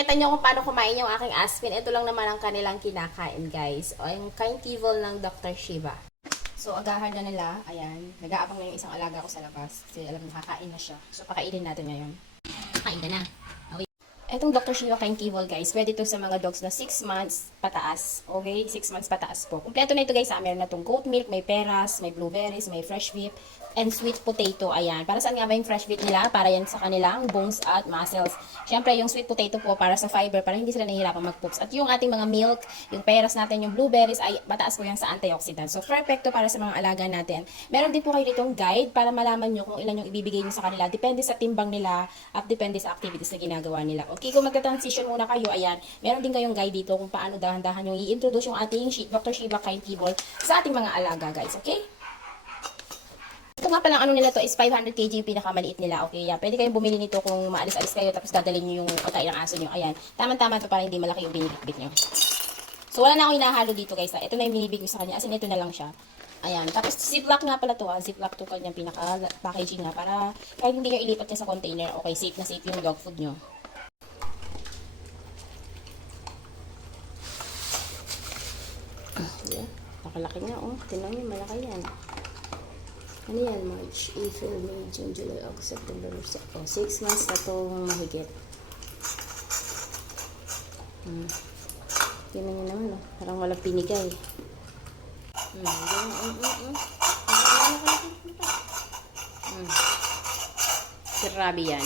makita nyo kung paano kumain yung aking Aspen, ito lang naman ang kanilang kinakain, guys. O, yung kind evil ng Dr. Shiba. So, agahan na nila. Ayan. Nag-aabang na yung isang alaga ko sa labas. Kasi alam, nakakain na siya. So, pakainin natin ngayon. Kain na. Okay. Etong Dr. Shiba Kind Evil, guys, pwede to sa mga dogs na 6 months pataas. Okay? 6 months pataas po. Kompleto na ito, guys. Meron na itong goat milk, may peras, may blueberries, may fresh whip, and sweet potato. Ayan. Para saan nga ba yung fresh whip nila? Para yan sa kanilang bones at muscles. Siyempre, yung sweet potato po para sa fiber, para hindi sila nahihirapan mag-poops. At yung ating mga milk, yung peras natin, yung blueberries, ay mataas po yan sa antioxidants. So, perfecto para sa mga alaga natin. Meron din po kayo ditong guide para malaman nyo kung ilan yung ibibigay nyo sa kanila. Depende sa timbang nila at depende sa activities na ginagawa nila. Okay, kung magta-transition muna kayo, ayan, meron din kayong guide dito kung paano dahan-dahan yung i-introduce yung ating Dr. Shiba Kind Evil sa ating mga alaga, guys. Okay? Ito nga palang ano nila to is 500 kg yung pinakamaliit nila. Okay, yeah. Pwede kayong bumili nito kung maalis-alis kayo tapos dadalhin nyo yung utay ng aso nyo. Ayan. Tama-tama to para hindi malaki yung binibitbit nyo. So, wala na akong hinahalo dito, guys. Ito na yung binibig ko sa kanya. As in, ito na lang siya. Ayan. Tapos, ziplock nga pala to. Ziplock to kanyang pinaka-packaging nga para kahit hindi nyo ilipat niya sa container. Okay, safe na safe yung dog food nyo. Yeah. Nakalaki nga, oh. Tingnan nyo, malaki yan. Ano yan? March, April, May, June, July, August, September, oh, 6 months na itong mahigit. Tingnan nyo naman, oh. Parang walang pinigay. Grabe yan.